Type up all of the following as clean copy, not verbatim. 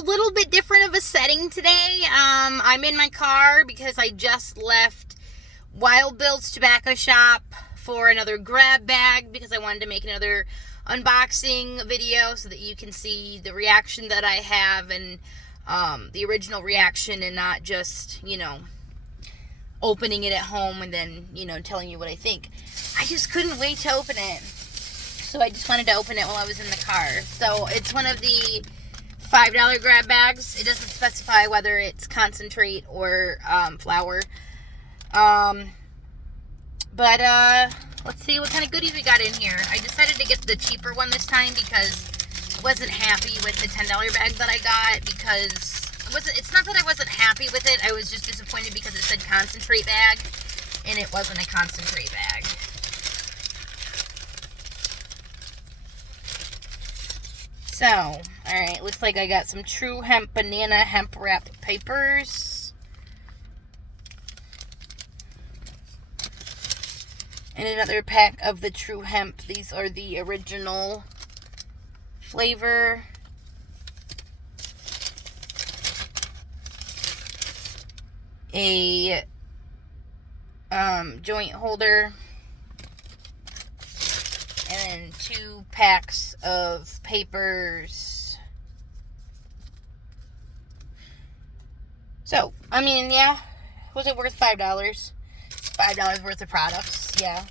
little bit different of a setting today. I'm in my car because I just left Wild Bill's Tobacco Shop for another grab bag because I wanted to make another unboxing video so that you can see the reaction that I have and the original reaction, and not just, opening it at home and then, telling you what I think. I just couldn't wait to open it. So I just wanted to open it while I was in the car. So it's one of the $5 grab bags. It doesn't specify whether it's concentrate or flour. But let's see what kind of goodies we got in here. I decided to get the cheaper one this time because I wasn't happy with the $10 bag that I got, because it's not that I wasn't happy with it. I was just disappointed because it said concentrate bag and it wasn't a concentrate bag. So, alright, looks like I got some True Hemp banana hemp wrapped papers. And another pack of the True Hemp. These are the original flavor. A joint holder. And then 2 packs of papers. So, yeah. Was it worth $5? $5 worth of products, yeah.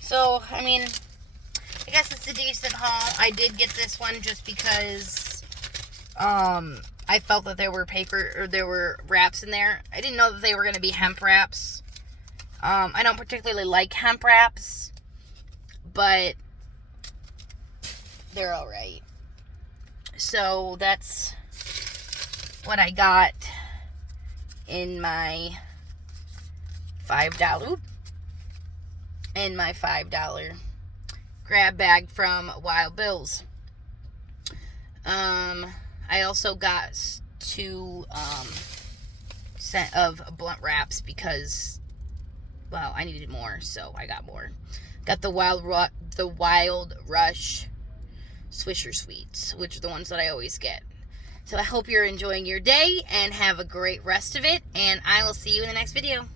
So, I guess it's a decent haul. I did get this one just because I felt that there were wraps in there. I didn't know that they were going to be hemp wraps. I don't particularly like hemp wraps, but they're alright. So that's what I got in my $5 grab bag from Wild Bill's. I also got 2 set of blunt wraps because, well, I needed more, so I got more. Got the Wild Rush Swisher Sweets, which are the ones that I always get. So I hope you're enjoying your day and have a great rest of it, and I will see you in the next video.